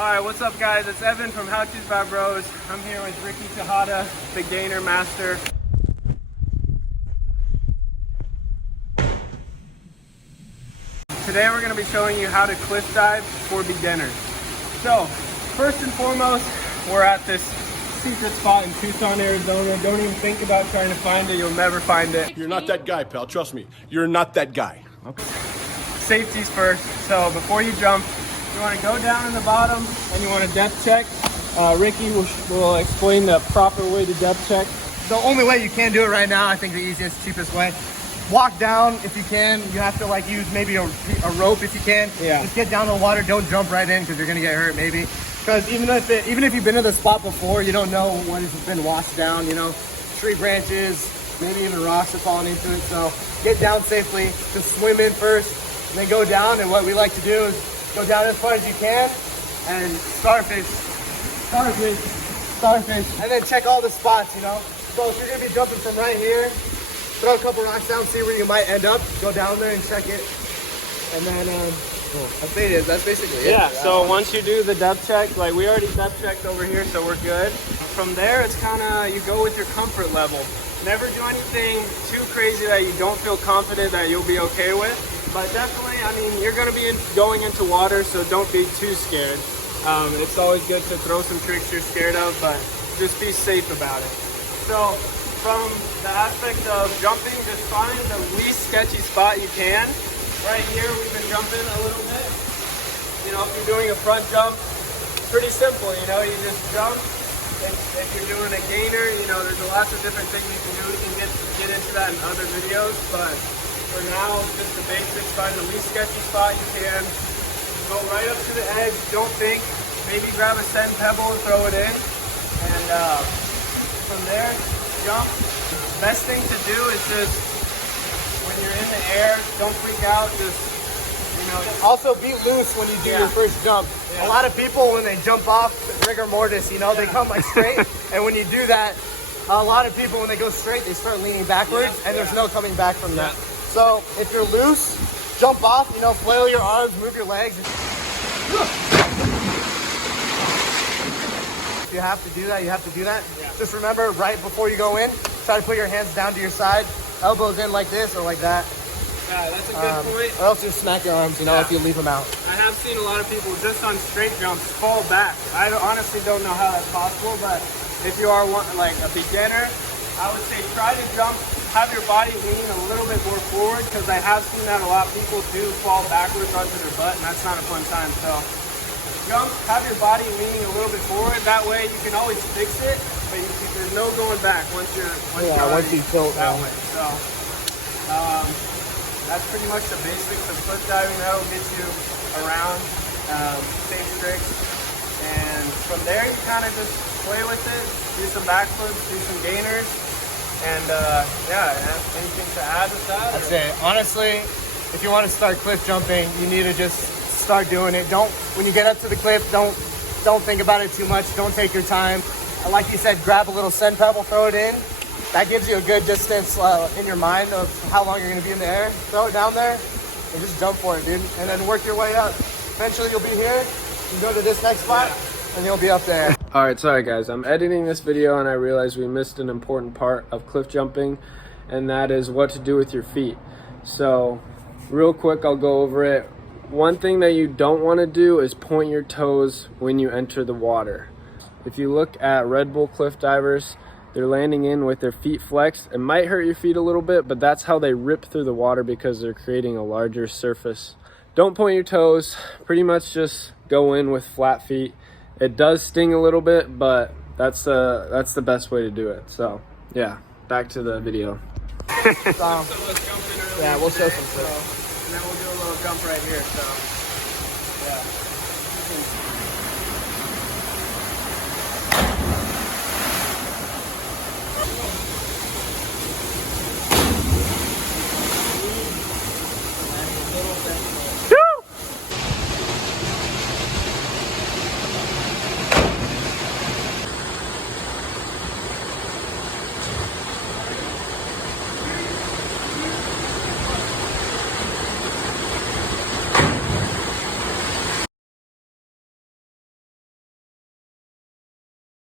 Alright, what's up guys? It's Evan from How To's by Bros. I'm here with Ricky Tejada, the Gainer Master. Today we're going to be showing you how to cliff dive for beginners. So, first and foremost, we're at this secret spot in Tucson, Arizona. Don't even think about trying to find it. You'll never find it. You're not that guy, pal. Trust me. You're not that guy. Okay. Safety's first. So before you jump, you want to go down in the bottom and you want to depth check. Ricky will explain the proper way to depth check. The only way you can do it right now, I think the easiest, cheapest way. Walk down if you can. You have to like use maybe a rope if you can. Yeah. Just get down to the water. Don't jump right in because you're gonna get hurt maybe. Because even if you've been to the spot before, you don't know what has been washed down. You know, tree branches, maybe even rocks are falling into it. So get down safely. Just swim in first, and then go down. And what we like to do is go down as far as you can and starfish, and then check all the spots. You know. So if you're gonna be jumping from right here, throw a couple rocks down, see where you might end up. Go down there and check it, and then that's basically it. Yeah, so once you do the depth check, like we already depth checked over here, so we're good. From there, it's kind of, you go with your comfort level. Never do anything too crazy that you don't feel confident that you'll be okay with. But definitely, I mean, you're gonna be going into water, so don't be too scared. It's always good to throw some tricks you're scared of, but just be safe about it. So from the aspect of jumping, just find the least sketchy spot you can. Right here, we've been jumping a little bit. You know, if you're doing a front jump, pretty simple, you know, you just jump. If you're doing a gainer, you know, there's lots of different things you can do. You can get into that in other videos, but for now, just the basics, find the least sketchy spot you can. Go right up to the edge, don't think. Maybe grab a sand pebble and throw it in. And from there, jump. Best thing to do is just, when you're in the air, don't freak out, just, you know. Also be loose when you do your first jump. Yeah. A lot of people, when they jump off, rigor mortis, you know, they come like straight. And when you do that, a lot of people, when they go straight, they start leaning backwards, and there's no coming back from that. So if you're loose, jump off, you know, flail your arms, move your legs. If you have to do that, you have to do that. Yeah. Just remember, right before you go in, try to put your hands down to your side, elbows in like this or like that. Yeah, that's a good point. Or else you smack your arms, you know, if you leave them out. I have seen a lot of people just on straight jumps fall back. I honestly don't know how that's possible, but if you are like a beginner, I would say try to jump, have your body lean a little bit more forward, because I have seen that a lot of people do fall backwards onto their butt, and that's not a fun time. So jump, have your body leaning a little bit forward. That way you can always fix it, but there's no going back once you tilt that way. So that's pretty much the basics of cliff diving. That'll get you around, safe tricks, and from there you kind of just play with it, do some backflips, do some gainers, and yeah, anything to add with that? That's it. Honestly, if you want to start cliff jumping, you need to just start doing it. When you get up to the cliff, don't think about it too much. Don't take your time. Like you said, grab a little sand pebble, throw it in. That gives you a good distance in your mind of how long you're going to be in the air. Throw it down there and just jump for it, dude. And then work your way up. Eventually you'll be here. You go to this next spot and you'll be up there. Alright, sorry guys, I'm editing this video and I realized we missed an important part of cliff jumping, and that is what to do with your feet. So real quick, I'll go over it. One thing that you don't want to do is point your toes when you enter the water. If you look at Red Bull cliff divers, they're landing in with their feet flexed. It might hurt your feet a little bit, but that's how they rip through the water, because they're creating a larger surface. Don't point your toes, pretty much just go in with flat feet. It does sting a little bit, but that's the best way to do it. So yeah, back to the video. So let's jump in early. Yeah, we'll show some stuff. And then we'll do a little jump right here. So yeah.